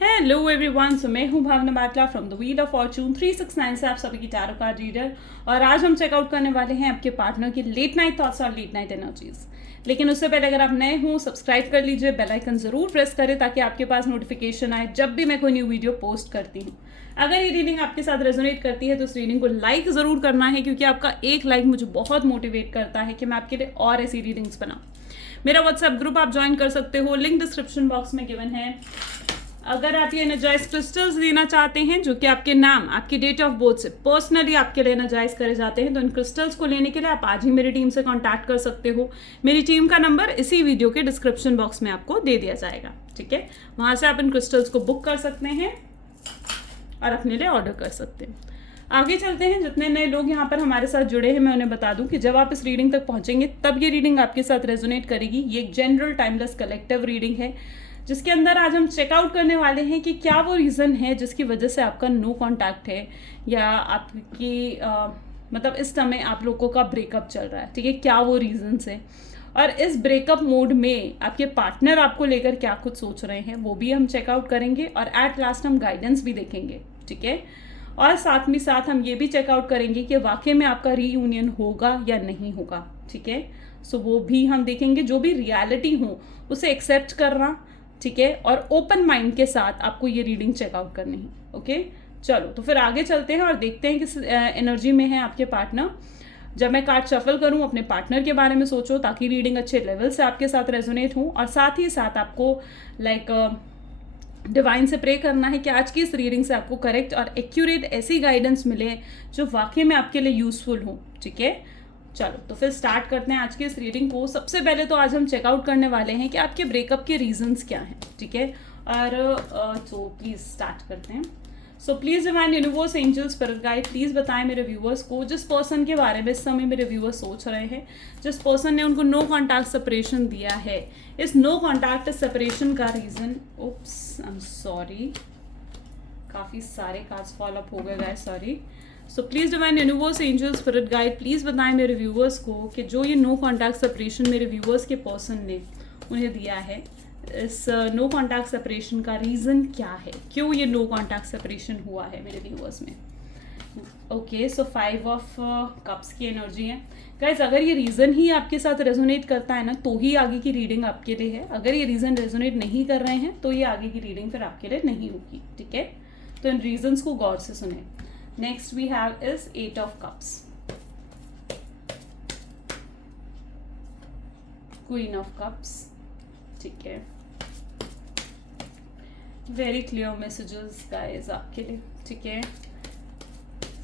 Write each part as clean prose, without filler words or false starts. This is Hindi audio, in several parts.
हेलो एवरीवन, सो मैं हूं Bhavna Batla from the wheel of fortune 369 से आप सभी की टैरो कार्ड रीडर। और आज हम चेकआउट करने वाले हैं आपके पार्टनर की लेट नाइट थॉट्स और लेट नाइट एनर्जीज। लेकिन उससे पहले अगर आप नए हो, सब्सक्राइब कर लीजिए, बेल आइकन जरूर प्रेस करें ताकि आपके पास नोटिफिकेशन आए जब भी मैं कोई न्यू वीडियो पोस्ट करती हूँ। अगर ये रीडिंग आपके साथ रेजोनेट करती है तो इस रीडिंग को लाइक ज़रूर करना है, क्योंकि आपका एक लाइक मुझे बहुत मोटिवेट करता है कि मैं आपके लिए और ऐसी रीडिंग्स बनाऊँ। मेरा व्हाट्सएप ग्रुप आप ज्वाइन कर सकते हो, लिंक डिस्क्रिप्शन बॉक्स में गिवन है। अगर आप ये एनर्जाइज क्रिस्टल्स लेना चाहते हैं जो कि आपके नाम, आपकी डेट ऑफ बर्थ से पर्सनली आपके लिए एनर्जाइज करे जाते हैं, तो इन क्रिस्टल्स को लेने के लिए आप आज ही मेरी टीम से कांटेक्ट कर सकते हो। मेरी टीम का नंबर इसी वीडियो के डिस्क्रिप्शन बॉक्स में आपको दे दिया जाएगा, ठीक है। वहां से आप इन क्रिस्टल्स को बुक कर सकते हैं और अपने लिए ऑर्डर कर सकते हैं। आगे चलते हैं। जितने नए लोग यहाँ पर हमारे साथ जुड़े हैं, मैं उन्हें बता दूं कि जब आप इस रीडिंग तक पहुंचेंगे तब ये रीडिंग आपके साथ रेजोनेट करेगी। ये एक जनरल टाइमलेस कलेक्टिव रीडिंग है जिसके अंदर आज हम चेकआउट करने वाले हैं कि क्या वो रीज़न है जिसकी वजह से आपका नो कांटेक्ट है, या आपकी मतलब इस समय आप लोगों का ब्रेकअप चल रहा है, ठीक है। क्या वो रीजंस है और इस ब्रेकअप मोड में आपके पार्टनर आपको लेकर क्या कुछ सोच रहे हैं वो भी हम चेकआउट करेंगे, और एट लास्ट हम गाइडेंस भी देखेंगे, ठीक है। और साथ में साथ हम ये भी चेकआउट करेंगे कि वाकई में आपका रीयूनियन होगा या नहीं होगा, ठीक है। सो वो भी हम देखेंगे। जो भी रियलिटी हो उसे एक्सेप्ट करना, ठीक है, और ओपन माइंड के साथ आपको ये रीडिंग चेकआउट करनी है, ओके। चलो तो फिर आगे चलते हैं और देखते हैं किस एनर्जी में है आपके पार्टनर। जब मैं कार्ड शफल करूं, अपने पार्टनर के बारे में सोचो ताकि रीडिंग अच्छे लेवल से आपके साथ रेजोनेट हो, और साथ ही साथ आपको डिवाइन से प्रे करना है कि आज की इस रीडिंग से आपको करेक्ट और एक्यूरेट ऐसी गाइडेंस मिले जो वाकई में आपके लिए यूजफुल हो, ठीक है। चलो तो फिर स्टार्ट करते हैं आज की इस रीडिंग को। सबसे पहले तो आज हम चेकआउट करने वाले हैं कि आपके ब्रेकअप के रीजंस क्या हैं, ठीक है। और तो प्लीज़ स्टार्ट करते हैं। So please divine universe, angels, spirit guide, please बताएं मेरे व्यूवर्स को जिस पर्सन के बारे में इस समय मेरे व्यूवर्स सोच रहे हैं, जिस पर्सन ने उनको नो कॉन्टैक्ट सेपरेशन दिया है, इस नो कॉन्टैक्ट सेपरेशन का reason. Oops, I am sorry, काफ़ी सारे कार्ड्स फॉलो अप हो गए guys, sorry. So please divine universe, angel, spirit guide, please बताएं मेरे व्यूवर्स को कि जो ये नो कॉन्टैक्ट सेपरेशन मेरे व्यूवर्स के पर्सन ने उन्हें दिया है, इस नो कॉन्टैक्ट सेपरेशन का रीज़न क्या है, क्यों ये नो कॉन्टैक्ट सेपरेशन हुआ है मेरे व्यूवर्स में। ओके, सो 5 ऑफ कप्स की एनर्जी है गाइज। अगर ये रीज़न ही आपके साथ रेजोनेट करता है ना तो ही आगे की रीडिंग आपके लिए है। अगर ये रीज़न रेजोनेट नहीं कर रहे हैं तो ये आगे की रीडिंग फिर आपके लिए नहीं होगी, ठीक है। तो इन रीजंस को गौर से सुने। Next we have is 8 of cups, queen of cups, ठीक है। वेरी क्लियर मैसेजेस गाइस आपके लिए, ठीक है।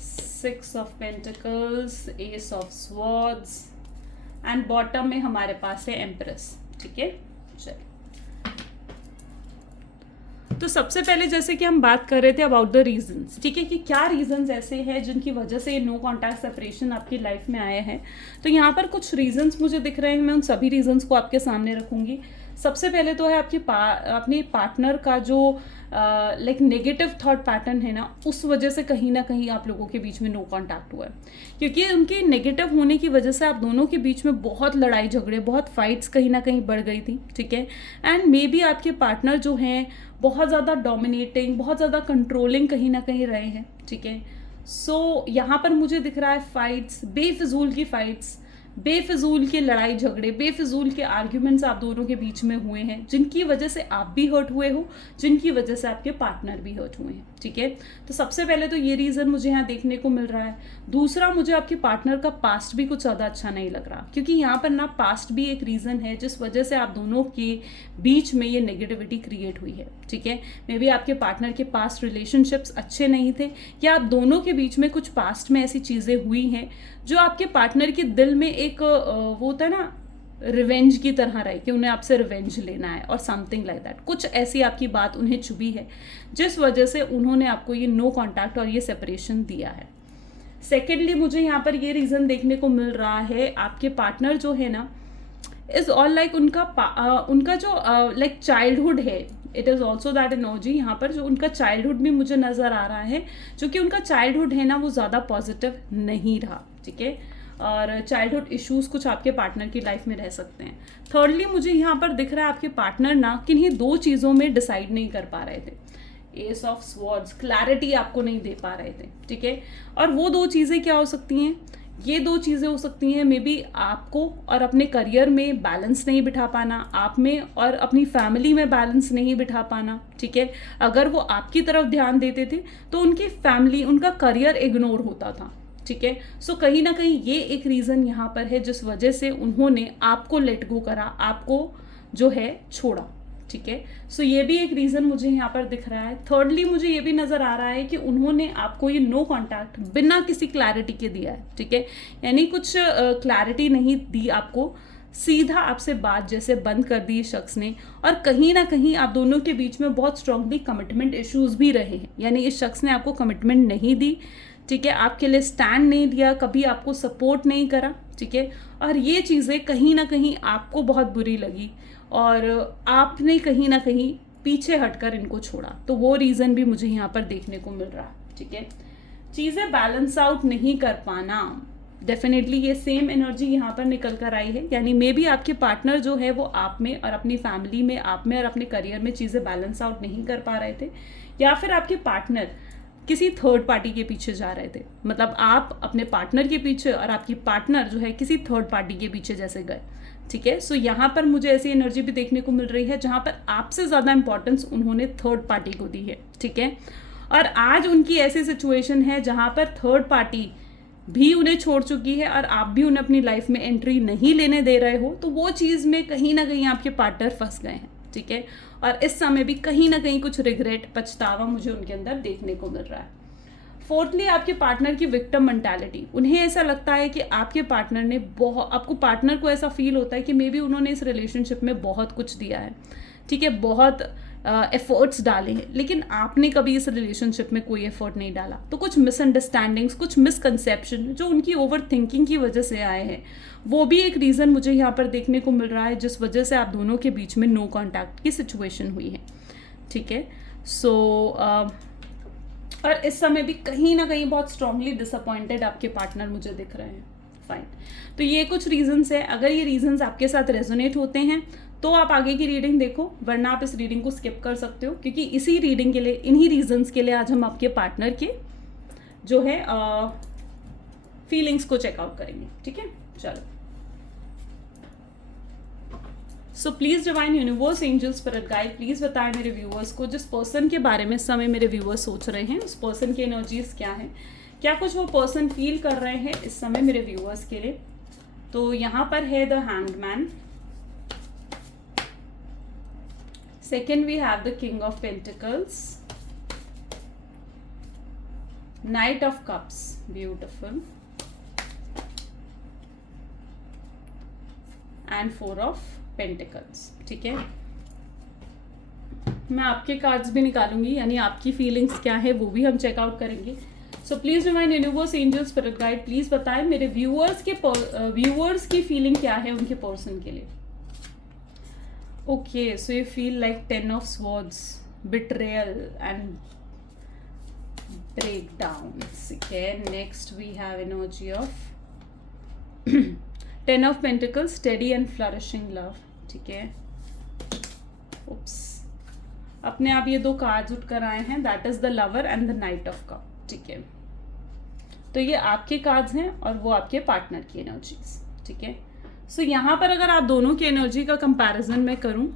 6 of pentacles, S of swords, and bottom में हमारे पास है एम्प्रेस, ठीक है। चलिए, तो सबसे पहले जैसे कि हम बात कर रहे थे अबाउट द रीजंस, ठीक है, कि क्या रीजंस ऐसे हैं जिनकी वजह से ये नो कॉन्टैक्ट सेपरेशन आपकी लाइफ में आया है। तो यहाँ पर कुछ रीजंस मुझे दिख रहे हैं, मैं उन सभी रीजंस को आपके सामने रखूंगी। सबसे पहले तो है अपने पार्टनर का जो नेगेटिव थॉट पैटर्न है ना, उस वजह से कहीं ना कहीं आप लोगों के बीच में नो कॉन्टैक्ट हुआ है, क्योंकि उनके नेगेटिव होने की वजह से आप दोनों के बीच में बहुत लड़ाई झगड़े, बहुत फाइट्स कहीं ना कहीं बढ़ गई थी, ठीक है। एंड मे बी आपके पार्टनर जो हैं बहुत ज़्यादा डोमिनेटिंग, बहुत ज़्यादा कंट्रोलिंग कहीं ना कहीं रहे हैं, ठीक है। सो यहाँ पर मुझे दिख रहा है फाइट्स, बेफिजूल की फाइट्स, बेफिजूल के लड़ाई झगड़े, बेफिजूल के आर्ग्यूमेंट्स आप दोनों के बीच में हुए हैं, जिनकी वजह से आप भी हर्ट हुए हो, जिनकी वजह से आपके पार्टनर भी हर्ट हुए हैं, ठीक है। तो सबसे पहले तो ये रीज़न मुझे यहाँ देखने को मिल रहा है। दूसरा, मुझे आपके पार्टनर का पास्ट भी कुछ ज़्यादा अच्छा नहीं लग रहा, क्योंकि यहाँ पर ना पास्ट भी एक रीज़न है जिस वजह से आप दोनों के बीच में ये नेगेटिविटी क्रिएट हुई है, ठीक है। मे बी आपके पार्टनर के पास्ट रिलेशनशिप्स अच्छे नहीं थे, या आप दोनों के बीच में कुछ पास्ट में ऐसी चीज़ें हुई हैं जो आपके पार्टनर के दिल में एक वो होता है ना, रिवेंज की तरह रहे कि उन्हें आपसे रिवेंज लेना है और समथिंग लाइक दैट। कुछ ऐसी आपकी बात उन्हें चुभी है जिस वजह से उन्होंने आपको ये नो कॉन्टैक्ट और ये सेपरेशन दिया है। सेकेंडली, मुझे यहाँ पर ये रीज़न देखने को मिल रहा है, आपके पार्टनर जो है ना इज ऑल लाइक उनका जो लाइक चाइल्डहुड है, it is also that energy. यहाँ पर जो उनका चाइल्डहुड भी मुझे नज़र आ रहा है, जो कि उनका चाइल्डहुड है ना वो ज़्यादा पॉजिटिव नहीं रहा, ठीक है। और चाइल्डहुड इश्यूज कुछ आपके पार्टनर की लाइफ में रह सकते हैं। थर्डली मुझे यहाँ पर दिख रहा है आपके पार्टनर ना किन्हीं 2 चीज़ों में डिसाइड नहीं कर पा रहे थे। एस ऑफ स्वॉर्ड्स, क्लैरिटी आपको नहीं दे पा रहे थे, ठीक है। और वो 2 चीज़ें क्या हो सकती हैं? ये 2 चीज़ें हो सकती हैं मे बी आपको और अपने करियर में बैलेंस नहीं बिठा पाना, आप में और अपनी फैमिली में बैलेंस नहीं बिठा पाना, ठीक है। अगर वो आपकी तरफ ध्यान देते थे तो उनकी फैमिली, उनका करियर इग्नोर होता था, ठीक है। सो कहीं ना कहीं ये एक रीज़न यहाँ पर है जिस वजह से उन्होंने आपको लेट गो करा, आपको जो है छोड़ा, ठीक है। सो ये भी एक रीज़न मुझे यहाँ पर दिख रहा है। थर्डली मुझे ये भी नज़र आ रहा है कि उन्होंने आपको ये नो कॉन्टैक्ट बिना किसी क्लैरिटी के दिया है, ठीक है। यानी कुछ क्लैरिटी नहीं दी आपको, सीधा आपसे बात जैसे बंद कर दी इस शख्स ने। और कहीं ना कहीं आप दोनों के बीच में बहुत स्ट्रांगली कमिटमेंट इश्यूज भी रहे हैं, यानी इस शख्स ने आपको कमिटमेंट नहीं दी, ठीक है, आपके लिए स्टैंड नहीं लिया, कभी आपको सपोर्ट नहीं करा, ठीक है। और ये चीज़ें कहीं ना कहीं आपको बहुत बुरी लगी और आपने कहीं ना कहीं पीछे हटकर इनको छोड़ा। तो वो रीज़न भी मुझे यहाँ पर देखने को मिल रहा है, ठीक है। चीज़ें बैलेंस आउट नहीं कर पाना, डेफिनेटली ये सेम एनर्जी यहाँ पर निकल कर आई है। यानी मे बी आपके पार्टनर जो है वो आप में और अपनी फैमिली में, आप में और अपने करियर में चीज़ें बैलेंस आउट नहीं कर पा रहे थे, या फिर आपके पार्टनर किसी थर्ड पार्टी के पीछे जा रहे थे। मतलब आप अपने पार्टनर के पीछे और आपकी पार्टनर जो है किसी थर्ड पार्टी के पीछे जैसे गए, ठीक है। सो यहाँ पर मुझे ऐसी एनर्जी भी देखने को मिल रही है जहाँ पर आपसे ज़्यादा इंपॉर्टेंस उन्होंने थर्ड पार्टी को दी है, ठीक है। और आज उनकी ऐसी सिचुएशन है जहाँ पर थर्ड पार्टी भी उन्हें छोड़ चुकी है और आप भी उन्हें अपनी लाइफ में एंट्री नहीं लेने दे रहे हो। तो वो चीज़ में कहीं ना कहीं आपके पार्टनर फंस गए हैं, ठीक है। और इस समय भी कहीं ना कहीं कुछ रिग्रेट, पछतावा मुझे उनके अंदर देखने को मिल रहा है। फोर्थली आपके पार्टनर की विक्टिम मेंटालिटी, उन्हें ऐसा लगता है कि आपके पार्टनर ने आपको पार्टनर को ऐसा फील होता है कि मे बी उन्होंने इस रिलेशनशिप में बहुत कुछ दिया है, ठीक है, बहुत एफर्ट्स डाले हैं, लेकिन आपने कभी इस रिलेशनशिप में कोई एफर्ट नहीं डाला। तो कुछ मिसअंडरस्टैंडिंग्स, कुछ मिसकंसेप्शन जो उनकी ओवर थिंकिंग की वजह से आए हैं, वो भी एक रीज़न मुझे यहाँ पर देखने को मिल रहा है जिस वजह से आप दोनों के बीच में नो कॉन्टैक्ट की सिचुएशन हुई है, ठीक है। सो और इस समय भी कहीं ना कहीं बहुत स्ट्रांगली डिसअपॉइंटेड आपके पार्टनर मुझे दिख रहे हैं। फाइन, तो ये कुछ रीजंस है। अगर ये रीजंस आपके साथ रेजोनेट होते हैं तो आप आगे की रीडिंग देखो, वरना आप इस रीडिंग को स्किप कर सकते हो, क्योंकि इसी रीडिंग के लिए, इन्हीं रीजंस के लिए आज हम आपके पार्टनर के जो है फीलिंग्स को चेकआउट करेंगे, ठीक है। चलो, so please divine universe, angels, spirit guide, please बताएं मेरे व्यूअर्स को जिस पर्सन के बारे में इस समय मेरे व्यूअर्स सोच रहे हैं, उस पर्सन की एनर्जीज क्या है, क्या कुछ वो पर्सन फील कर रहे हैं इस समय मेरे व्यूअर्स के लिए। तो यहाँ पर है the hanged man, second we have the king of pentacles, knight of cups, beautiful, and four of pentacles, ठीक है। मैं आपके कार्ड्स भी निकालूंगी, यानी आपकी फीलिंग्स क्या है वो भी हम चेकआउट करेंगे। So please divine universe, angels, spirit guide, please बताएं मेरे व्यूअर्स की फीलिंग क्या है उनके पर्सन के लिए। Okay, so you feel like 10 of swords, betrayal and break down, ठीक है। Next we have energy of 10 of pentacles, steady and flourishing love, ठीक है। उप्स, अपने आप ये 2 कार्ड्स उठ कर आए हैं, that is the lover and the night of cup, ठीक है। तो ये आपके कार्ड्स हैं और वो आपके पार्टनर की एनर्जीज, ठीक है। सो यहाँ पर अगर आप दोनों की एनर्जी का कंपैरिजन मैं करूं,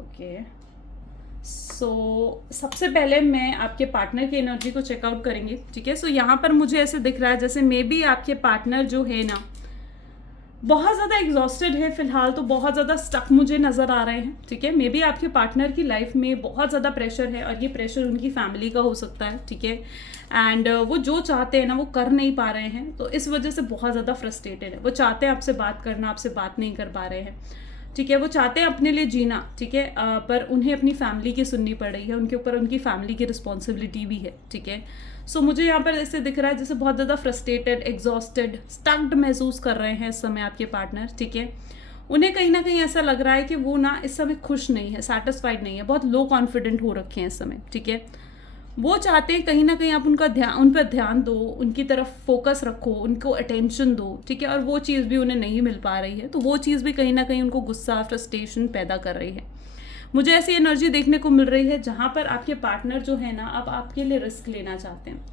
ओके, सो सबसे पहले मैं आपके पार्टनर की एनर्जी को चेकआउट करेंगे, ठीक है। सो यहाँ पर मुझे ऐसे दिख रहा है जैसे मे बी आपके पार्टनर जो है ना बहुत ज़्यादा एग्जॉस्टेड है फिलहाल, तो बहुत ज़्यादा स्टक मुझे नज़र आ रहे हैं, ठीक है। मे बी आपके पार्टनर की लाइफ में बहुत ज़्यादा प्रेशर है और ये प्रेशर उनकी फैमिली का हो सकता है, ठीक है। एंड वो जो चाहते हैं ना वो कर नहीं पा रहे हैं, तो इस वजह से बहुत ज़्यादा फ्रस्ट्रेटेड है। वो चाहते हैं आपसे बात करना, आपसे बात नहीं कर पा रहे हैं, ठीक है। वो चाहते हैं अपने लिए जीना, ठीक है, पर उन्हें अपनी फैमिली की सुननी पड़ रही है, उनके ऊपर उनकी फैमिली की रिस्पॉन्सिबिलिटी भी है, ठीक है। सो मुझे यहाँ पर ऐसे दिख रहा है जैसे बहुत ज़्यादा फ्रस्ट्रेटेड, एग्जॉस्टेड, स्टक्ड महसूस कर रहे हैं इस समय आपके पार्टनर, ठीक है। उन्हें कहीं ना कहीं ऐसा लग रहा है कि वो ना इस समय खुश नहीं है, सेटिस्फाइड नहीं है, बहुत लो कॉन्फिडेंट हो रखे हैं इस समय, ठीक है। वो चाहते हैं कहीं ना कहीं आप उन पर ध्यान दो, उनकी तरफ फोकस रखो, उनको अटेंशन दो, ठीक है, और वो चीज़ भी उन्हें नहीं मिल पा रही है, तो वो चीज़ भी कहीं ना कहीं उनको गुस्सा, फ्रस्ट्रेशन पैदा कर रही है। मुझे ऐसी एनर्जी देखने को मिल रही है जहाँ पर आपके पार्टनर जो है ना, अब आपके लिए रिस्क लेना चाहते हैं,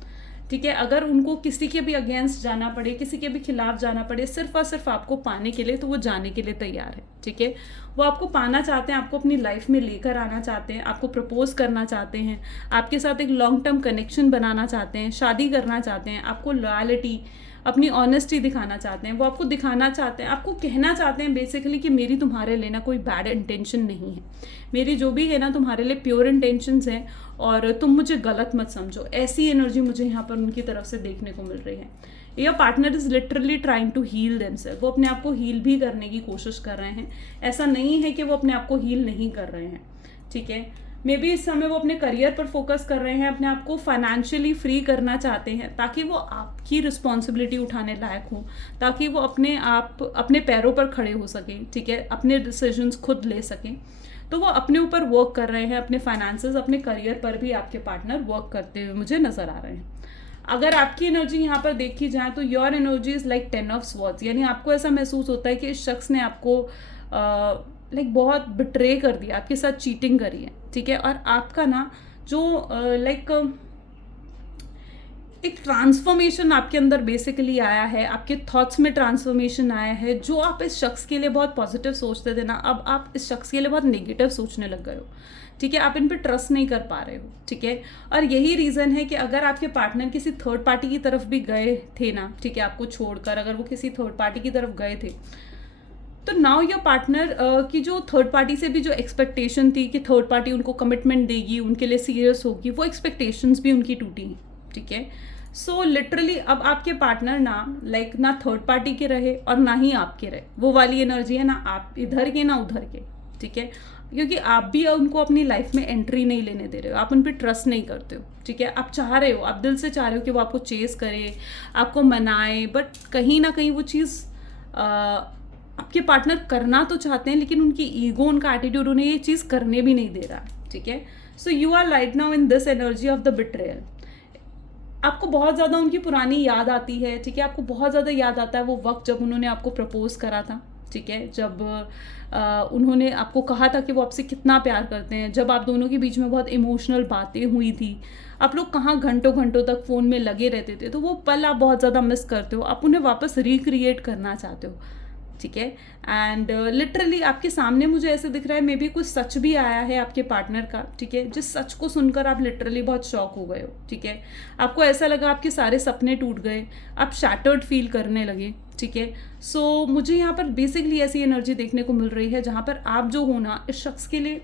ठीक है। अगर उनको किसी के भी अगेंस्ट जाना पड़े, किसी के भी खिलाफ जाना पड़े, सिर्फ और सिर्फ आपको पाने के लिए, तो वो जाने के लिए तैयार है, ठीक है। वो आपको पाना चाहते हैं, आपको अपनी लाइफ में लेकर आना चाहते हैं, आपको प्रपोज करना चाहते हैं, आपके साथ एक लॉन्ग टर्म कनेक्शन बनाना चाहते हैं, शादी करना चाहते हैं, आपको लॉयल्टी, अपनी ऑनेस्टी दिखाना चाहते हैं। वो आपको दिखाना चाहते हैं, आपको कहना चाहते हैं बेसिकली कि मेरी तुम्हारे लिए ना कोई बैड इंटेंशन नहीं है, मेरी जो भी है ना तुम्हारे लिए प्योर इंटेंशंस हैं, और तुम मुझे गलत मत समझो। ऐसी एनर्जी मुझे यहाँ पर उनकी तरफ से देखने को मिल रही है। Your partner is literally trying to heal themselves. वो अपने आप को हील भी करने की कोशिश कर रहे हैं। ऐसा नहीं है कि वो अपने आप को हील नहीं कर रहे हैं, ठीक है। मे बी इस समय वो अपने करियर पर फोकस कर रहे हैं, अपने आप को फाइनेंशियली फ्री करना चाहते हैं, ताकि वो आपकी रिस्पॉन्सिबिलिटी उठाने लायक हो, ताकि वो अपने पैरों पर खड़े हो सकें, ठीक है, अपने डिसीजंस खुद ले सकें। तो वो अपने ऊपर वर्क कर रहे हैं, अपने फाइनेंसेस, अपने करियर पर भी आपके पार्टनर वर्क करते हुए मुझे नजर आ रहे हैं। अगर आपकी एनर्जी यहाँ पर देखी जाए तो your energy is like 10 of swords, यानी आपको ऐसा महसूस होता है कि इस शख्स ने आपको बहुत बिट्रे कर दिया, आपके साथ चीटिंग करी है, ठीक है। और आपका ना जो एक ट्रांसफॉर्मेशन आपके अंदर बेसिकली आया है, आपके थॉट्स में ट्रांसफॉर्मेशन आया है। जो आप इस शख्स के लिए बहुत पॉजिटिव सोचते थे ना, अब आप इस शख्स के लिए बहुत नेगेटिव सोचने लग गए हो, ठीक है। आप इन पे ट्रस्ट नहीं कर पा रहे हो, ठीक है। और यही रीज़न है कि अगर आपके पार्टनर किसी थर्ड पार्टी की तरफ भी गए थे ना, ठीक है, आपको छोड़कर अगर वो किसी थर्ड पार्टी की तरफ गए थे, तो नाउ योर पार्टनर की जो थर्ड पार्टी से भी जो एक्सपेक्टेशन थी कि थर्ड पार्टी उनको कमिटमेंट देगी, उनके लिए सीरियस होगी, वो एक्सपेक्टेशंस भी उनकी टूटी हैं, ठीक है। सो लिटरली अब आपके पार्टनर ना थर्ड पार्टी के रहे और ना ही आपके रहे। वो वाली एनर्जी है ना, आप इधर के ना उधर के, ठीक है। क्योंकि आप भी उनको अपनी लाइफ में एंट्री नहीं लेने दे रहे हो, आप उन पर ट्रस्ट नहीं करते हो, ठीक है। आप चाह रहे हो, आप दिल से चाह रहे हो कि वो आपको चेस करे, आपको मनाए, बट कहीं ना कहीं वो चीज़ आपके पार्टनर करना तो चाहते हैं, लेकिन उनकी ईगो, उनका एटीट्यूड उन्हें ये चीज़ करने भी नहीं दे रहा, ठीक है। So you are right now in this energy of the betrayal. आपको बहुत ज़्यादा उनकी पुरानी याद आती है, ठीक है। आपको बहुत ज़्यादा याद आता है वो वक्त जब उन्होंने आपको प्रपोज करा था, ठीक है। जब उन्होंने आपको कहा था कि वो आपसे कितना प्यार करते हैं, जब आप दोनों के बीच में बहुत इमोशनल बातें हुई थी, आप लोग कहाँ घंटों घंटों तक फ़ोन में लगे रहते थे, तो वो पल आप बहुत ज़्यादा मिस करते हो, आप उन्हें वापस रिक्रिएट करना चाहते हो, ठीक है। एंड लिटरली आपके सामने मुझे ऐसे दिख रहा है मे बी कुछ सच भी आया है आपके पार्टनर का, ठीक है, जिस सच को सुनकर आप लिटरली बहुत शॉक हो गए हो, ठीक है। आपको ऐसा लगा आपके सारे सपने टूट गए, आप शैटर्ड फील करने लगे, ठीक है। सो मुझे यहाँ पर बेसिकली ऐसी एनर्जी देखने को मिल रही है जहाँ पर आप जो हो ना, इस शख्स के लिए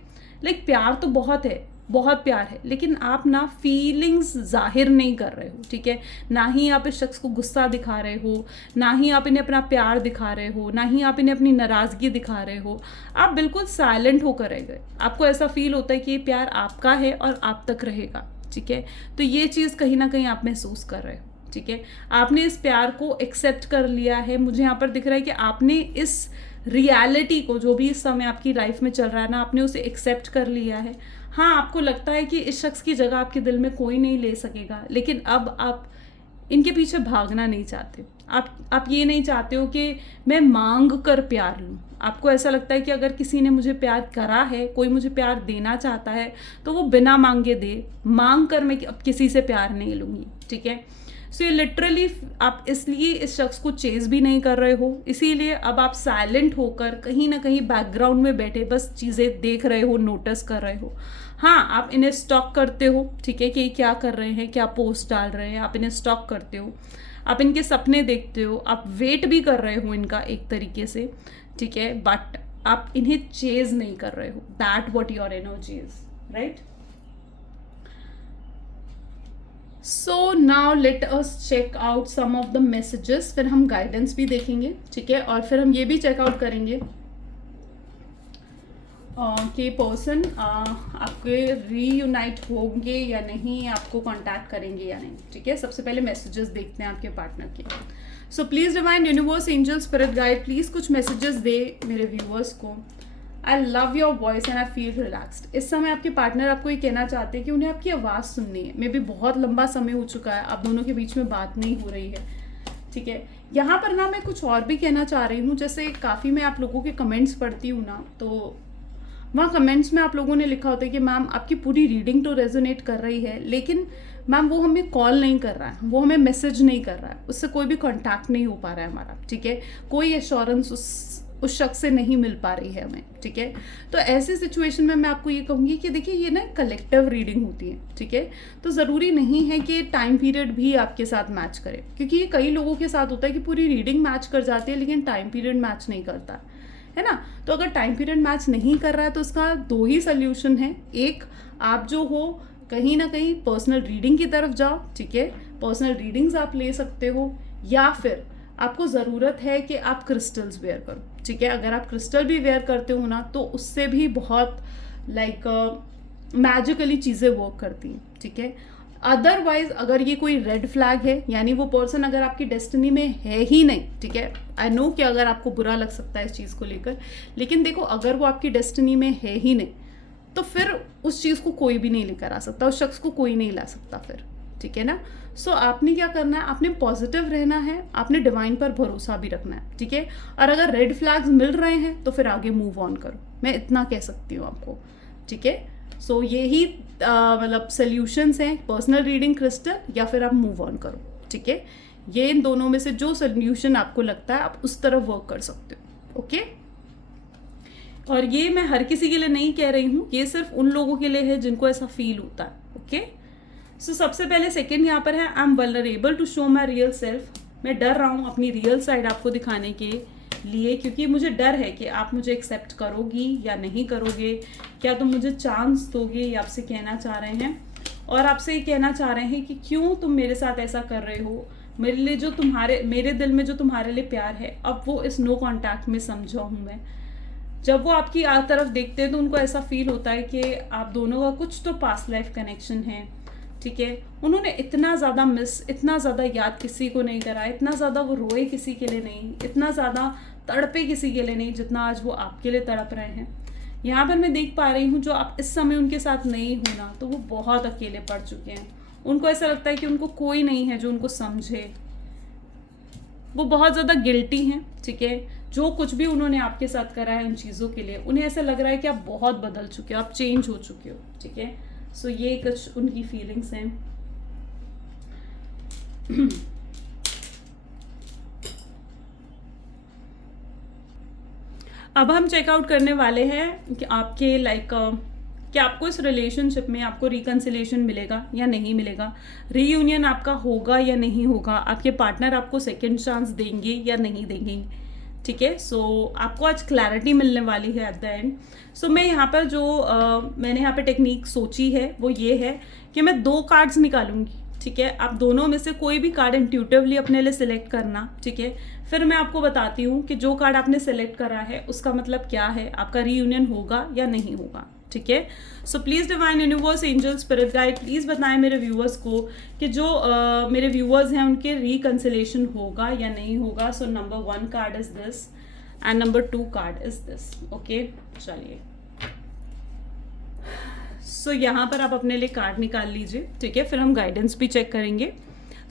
प्यार तो बहुत है, बहुत प्यार है, लेकिन आप ना फीलिंग्स जाहिर नहीं कर रहे हो, ठीक है। ना ही आप इस शख्स को गुस्सा दिखा रहे हो, ना ही आप इन्हें अपना प्यार दिखा रहे हो, ना ही आप इन्हें अपनी नाराज़गी दिखा रहे हो। आप बिल्कुल साइलेंट होकर रह गए। आपको ऐसा फील होता है कि ये प्यार आपका है और आप तक रहेगा, ठीक है। तो ये चीज़ कहीं ना कहीं आप महसूस कर रहे हो, ठीक है। आपने इस प्यार को एक्सेप्ट कर लिया है। मुझे यहाँ पर दिख रहा है कि आपने इस रियलिटी को, जो भी इस समय आपकी लाइफ में चल रहा है ना, आपने उसे एक्सेप्ट कर लिया है। हाँ, आपको लगता है कि इस शख्स की जगह आपके दिल में कोई नहीं ले सकेगा, लेकिन अब आप इनके पीछे भागना नहीं चाहते। आप ये नहीं चाहते हो कि मैं मांग कर प्यार लूँ। आपको ऐसा लगता है कि अगर किसी ने मुझे प्यार करा है, कोई मुझे प्यार देना चाहता है, तो वो बिना मांगे दे। मांग कर मैं अब किसी से प्यार नहीं लूँगी, ठीक है। सो ये लिटरली आप इसलिए इस शख्स को चेज भी नहीं कर रहे हो, इसीलिए अब आप साइलेंट होकर कहीं ना कहीं बैकग्राउंड में बैठे बस चीज़ें देख रहे हो, नोटिस कर रहे हो। हाँ, आप इन्हें स्टॉक करते हो, ठीक है, कि क्या कर रहे हैं, क्या पोस्ट डाल रहे हैं, आप इन्हें स्टॉक करते हो, आप इनके सपने देखते हो, आप वेट भी कर रहे हो इनका एक तरीके से, ठीक है, बट आप इन्हें चेज नहीं कर रहे हो। That what your energy is, right. So now let us check out some of the messages, फिर हम गाइडेंस भी देखेंगे, ठीक है, और फिर हम ये भी चेकआउट करेंगे कि पर्सन आपके रीयूनाइट होंगे या नहीं, आपको कांटेक्ट करेंगे या नहीं, ठीक है। सबसे पहले मैसेजेस देखते हैं आपके पार्टनर के। सो please divine universe, angel, spirit guide, please कुछ मैसेजेस दे मेरे व्यूअर्स को। I love your voice and I feel relaxed. इस समय आपके पार्टनर आपको ये कहना चाहते हैं कि उन्हें आपकी आवाज़ सुननी है। मे बी बहुत लंबा समय हो चुका है, आप दोनों के बीच में बात नहीं हो रही है, ठीक है। यहाँ पर ना मैं कुछ और भी कहना चाह रही हूँ। जैसे काफ़ी मैं आप लोगों के कमेंट्स पढ़ती हूँ ना, तो वहाँ कमेंट्स में आप लोगों ने लिखा होता है कि मैम आपकी पूरी रीडिंग तो रेजोनेट कर रही है, लेकिन मैम वो हमें कॉल नहीं कर रहा है, वो हमें मैसेज नहीं कर रहा है, उससे कोई भी कांटेक्ट नहीं हो पा रहा है हमारा, ठीक है। कोई एश्योरेंस उस शख्स से नहीं मिल पा रही है हमें, ठीक है। तो ऐसी सिचुएशन में मैं आपको ये कहूँगी कि देखिए ये ना कलेक्टिव रीडिंग होती है, ठीक है। तो ज़रूरी नहीं है कि टाइम पीरियड भी आपके साथ मैच करे, क्योंकि ये कई लोगों के साथ होता है कि पूरी रीडिंग मैच कर जाती है लेकिन टाइम पीरियड मैच नहीं करता है ना। तो अगर टाइम पीरियड मैच नहीं कर रहा है तो उसका दो ही सोल्यूशन है। एक, आप जो हो कहीं ना कहीं पर्सनल रीडिंग की तरफ जाओ, ठीक है, पर्सनल रीडिंग्स आप ले सकते हो, या फिर आपको ज़रूरत है कि आप क्रिस्टल्स वेयर करो, ठीक है। अगर आप क्रिस्टल भी वेयर करते हो ना तो उससे भी बहुत मैजिकली चीज़ें वर्क करती हैं, ठीक है। अदरवाइज अगर ये कोई रेड फ्लैग है, यानी वो पर्सन अगर आपकी डेस्टिनी में है ही नहीं, ठीक है। आई नो कि अगर आपको बुरा लग सकता है इस चीज़ को लेकर, लेकिन देखो अगर वो आपकी डेस्टिनी में है ही नहीं तो फिर उस चीज़ को कोई भी नहीं लेकर आ सकता, उस शख्स को कोई नहीं ला सकता फिर, ठीक है ना। सो आपने क्या करना है, आपने पॉजिटिव रहना है, आपने डिवाइन पर भरोसा भी रखना है, ठीक है। और अगर रेड फ्लैग्स मिल रहे हैं तो फिर आगे मूव ऑन करो, मैं इतना कह सकती हूँ आपको, ठीक है। सो यही मतलब सोल्यूशंस हैं, पर्सनल रीडिंग, क्रिस्टल, या फिर आप मूव ऑन करो, ठीक है। ये इन दोनों में से जो सोल्यूशन आपको लगता है आप उस तरफ वर्क कर सकते हो, ओके। और ये मैं हर किसी के लिए नहीं कह रही हूँ, ये सिर्फ उन लोगों के लिए है जिनको ऐसा फील होता है, ओके। सो सबसे पहले सेकंड यहाँ पर है, I am vulnerable to show my real self. मैं डर रहा हूँ अपनी रियल साइड आपको दिखाने के लिए, क्योंकि मुझे डर है कि आप मुझे एक्सेप्ट करोगी या नहीं करोगे, क्या तुम मुझे चांस दोगे, ये आपसे कहना चाह रहे हैं। और आपसे ये कहना चाह रहे हैं कि क्यों तुम मेरे साथ ऐसा कर रहे हो, मेरे लिए जो मेरे दिल में जो तुम्हारे लिए प्यार है, अब वो इस नो कॉन्टैक्ट में समझा हूँ मैं। जब वो आपकी तरफ देखते हैं तो उनको ऐसा फील होता है कि आप दोनों का कुछ तो पास्ट लाइफ कनेक्शन है, ठीक है। उन्होंने इतना ज़्यादा इतना ज़्यादा याद किसी को नहीं करा, इतना ज़्यादा वो रोए किसी के लिए नहीं, इतना ज़्यादा तड़पे किसी के लिए नहीं जितना आज वो आपके लिए तड़प रहे हैं। यहाँ पर मैं देख पा रही हूँ जो आप इस समय उनके साथ नहीं हो ना, तो वो बहुत अकेले पड़ चुके हैं। उनको ऐसा लगता है कि उनको कोई नहीं है जो उनको समझे, वो बहुत ज़्यादा गिल्टी हैं, ठीक है। जो कुछ भी उन्होंने आपके साथ करा है उन चीज़ों के लिए उन्हें ऐसा लग रहा है कि आप बहुत बदल चुके हो, आप चेंज हो चुके हो, ठीक है। सो ये कुछ उनकी फीलिंग्स हैं। अब हम चेकआउट करने वाले हैं कि आपके कि आपको इस रिलेशनशिप में आपको रिकन्सिलेशन मिलेगा या नहीं मिलेगा, रीयूनियन आपका होगा या नहीं होगा, आपके पार्टनर आपको सेकंड चांस देंगे या नहीं देंगे, ठीक है। सो आपको आज क्लैरिटी मिलने वाली है एट द एंड। सो मैं यहाँ पर जो मैंने यहाँ पे टेक्निक सोची है वो ये है कि मैं 2 कार्ड्स निकालूंगी, ठीक है। आप दोनों में से कोई भी कार्ड इंट्यूटिवली अपने लिए सिलेक्ट करना, ठीक है। फिर मैं आपको बताती हूँ कि जो कार्ड आपने सेलेक्ट करा है उसका मतलब क्या है, आपका रीयूनियन होगा या नहीं होगा, ठीक है। So please divine universe, angel, spirit guide, please बताएं मेरे व्यूअर्स को कि जो मेरे व्यूअर्स हैं उनके रिकन्सिलेशन होगा या नहीं होगा। So number 1 card is this and number 2 card is this, okay. चलिए, सो यहाँ पर आप अपने लिए कार्ड निकाल लीजिए, ठीक है। फिर हम गाइडेंस भी चेक करेंगे।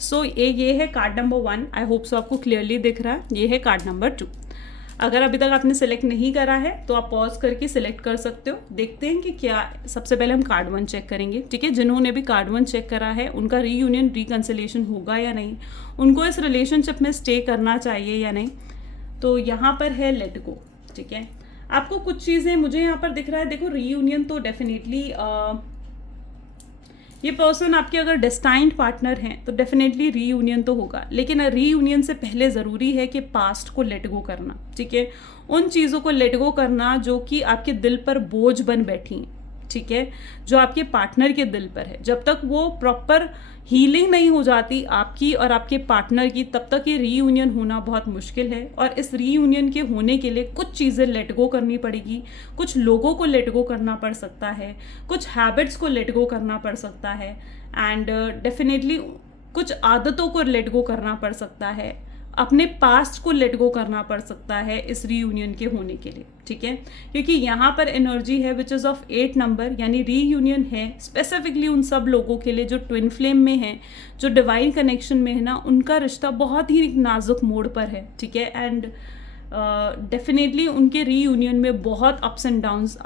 सो ये है card number 1, I hope so आपको क्लियरली दिख रहा है। ये है कार्ड नंबर 2। अगर अभी तक आपने सेलेक्ट नहीं करा है तो आप पॉज करके सिलेक्ट कर सकते हो। देखते हैं कि क्या, सबसे पहले हम कार्ड 1 चेक करेंगे, ठीक है। जिन्होंने भी कार्ड 1 चेक करा है उनका रीयूनियन, रिकन्सिलेशन होगा या नहीं, उनको इस रिलेशनशिप में स्टे करना चाहिए या नहीं। तो यहाँ पर है लेट गो, ठीक है। आपको कुछ चीज़ें मुझे यहाँ पर दिख रहा है, देखो रीयूनियन तो डेफिनेटली ये पर्सन आपके अगर डेस्टाइन्ड पार्टनर हैं तो डेफिनेटली रीयूनियन तो होगा, लेकिन रीयूनियन से पहले ज़रूरी है कि पास्ट को लेट गो करना, ठीक है। उन चीज़ों को लेट गो करना जो कि आपके दिल पर बोझ बन बैठी हैं, ठीक है, जो आपके पार्टनर के दिल पर है। जब तक वो प्रॉपर हीलिंग नहीं हो जाती आपकी और आपके पार्टनर की, तब तक ये रीयूनियन होना बहुत मुश्किल है। और इस रीयूनियन के होने के लिए कुछ चीज़ें लेट गो करनी पड़ेगी, कुछ लोगों को लेट गो करना पड़ सकता है, कुछ हैबिट्स को लेट गो करना पड़ सकता है, एंड डेफिनेटली कुछ आदतों को लेट गो करना पड़ सकता है, अपने पास्ट को लेट गो करना पड़ सकता है इस रीयूनियन के होने के लिए, ठीक है, क्योंकि यहाँ पर एनर्जी है विच इज़ ऑफ 8 नंबर, यानी रीयूनियन है स्पेसिफिकली उन सब लोगों के लिए जो ट्विन फ्लेम में हैं, जो डिवाइन कनेक्शन में है ना, उनका रिश्ता बहुत ही नाजुक मोड़ पर है, ठीक है, एंड डेफिनेटली उनके रीयूनियन में बहुत अप्स एंड डाउन्स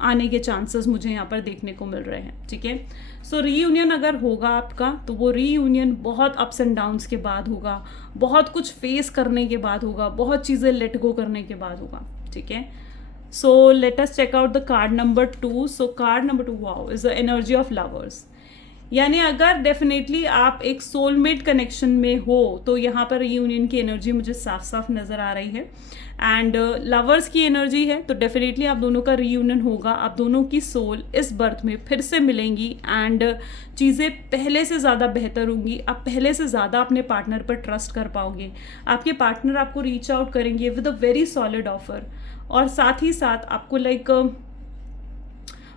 आने के चांसेस मुझे यहाँ पर देखने को मिल रहे हैं, ठीक है। सो रीयूनियन अगर होगा आपका तो वो रीयूनियन बहुत अप्स एंड डाउन्स के बाद होगा, बहुत कुछ फेस करने के बाद होगा, बहुत चीज़ें लेट गो करने के बाद होगा, ठीक है। So let us check out the card number 2. So card number 2 wow is the energy of lovers, यानी अगर डेफिनेटली आप एक सोलमेट कनेक्शन में हो तो यहाँ पर रीयूनियन की एनर्जी मुझे साफ साफ नज़र आ रही है, एंड लवर्स की एनर्जी है तो डेफिनेटली आप दोनों का रीयूनियन होगा, आप दोनों की सोल इस बर्थ में फिर से मिलेंगी एंड चीज़ें पहले से ज़्यादा बेहतर होंगी, आप पहले से ज़्यादा अपने पार्टनर पर ट्रस्ट कर पाओगे, आपके पार्टनर आपको रीच आउट करेंगे with a very solid offer, और साथ ही साथ आपको लाइक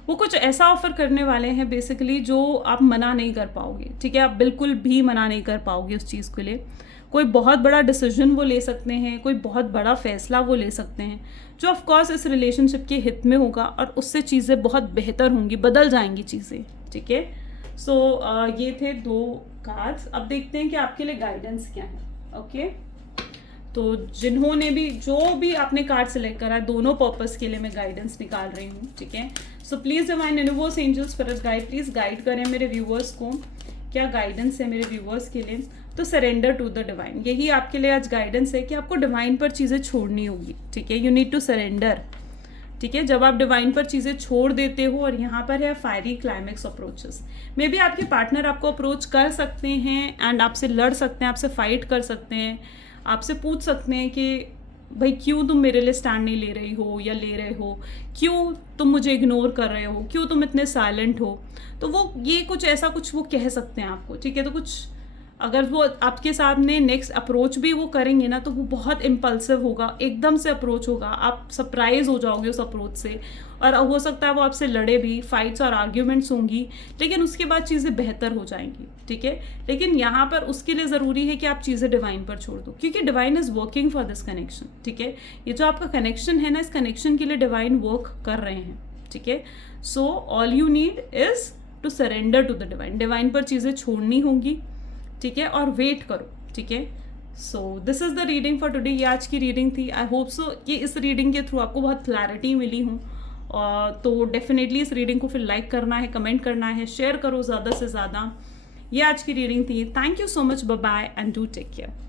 वो कुछ ऐसा ऑफर करने वाले हैं बेसिकली जो आप मना नहीं कर पाओगे, ठीक है, आप बिल्कुल भी मना नहीं कर पाओगे उस चीज़ के लिए। कोई बहुत बड़ा डिसीजन वो ले सकते हैं, कोई बहुत बड़ा फैसला वो ले सकते हैं जो ऑफ कोर्स इस रिलेशनशिप के हित में होगा और उससे चीज़ें बहुत बेहतर होंगी, बदल जाएंगी चीज़ें, ठीक है। सो ये थे 2 कार्ड्स। अब देखते हैं कि आपके लिए गाइडेंस क्या है, ओके। तो जिन्होंने भी जो भी आपने कार्ड सेलेक्ट करा, दोनों पर्पस के लिए मैं गाइडेंस निकाल रही हूँ, ठीक है। So please divine universe angels spirit guide please guide करें मेरे व्यूअर्स को, क्या गाइडेंस है मेरे व्यूअर्स के लिए। तो सरेंडर टू द डिवाइन, यही आपके लिए आज गाइडेंस है कि आपको डिवाइन पर चीज़ें छोड़नी होगी, ठीक है, यू नीड टू सरेंडर, ठीक है। जब आप डिवाइन पर चीज़ें छोड़ देते हो, और यहाँ पर है fiery climax approaches, may be आपके पार्टनर आपको अप्रोच कर सकते हैं एंड आपसे लड़ सकते हैं, आपसे फाइट कर सकते हैं, आपसे पूछ सकते हैं कि भाई क्यों तुम मेरे लिए स्टैंड नहीं ले रही हो या ले रहे हो, क्यों तुम मुझे इग्नोर कर रहे हो, क्यों तुम इतने साइलेंट हो। तो वो ये कुछ ऐसा कुछ वो कह सकते हैं आपको, ठीक है। तो कुछ अगर वो आपके सामने नेक्स्ट अप्रोच भी वो करेंगे ना तो वो बहुत इम्पल्सिव होगा, एकदम से अप्रोच होगा, आप सरप्राइज हो जाओगे उस अप्रोच से, और हो सकता है वो आपसे लड़े भी, फाइट्स और आर्ग्यूमेंट्स होंगी, लेकिन उसके बाद चीज़ें बेहतर हो जाएंगी, ठीक है। लेकिन यहाँ पर उसके लिए ज़रूरी है कि आप चीज़ें डिवाइन पर छोड़ दो, क्योंकि divine is working for this connection, ठीक है। ये जो आपका कनेक्शन है ना, इस कनेक्शन के लिए डिवाइन वर्क कर रहे हैं, ठीक है। So all you need is to surrender to the divine, divine पर चीज़ें छोड़नी होंगी, ठीक है, और वेट करो, ठीक है। So this is the reading for today, ये आज की रीडिंग थी। आई होप सो कि इस रीडिंग के थ्रू आपको बहुत क्लैरिटी मिली हूँ, तो डेफिनेटली इस रीडिंग को फिर लाइक करना है, कमेंट करना है, शेयर करो ज़्यादा से ज़्यादा। ये आज की रीडिंग थी। Thank you so much, bye bye and do take care.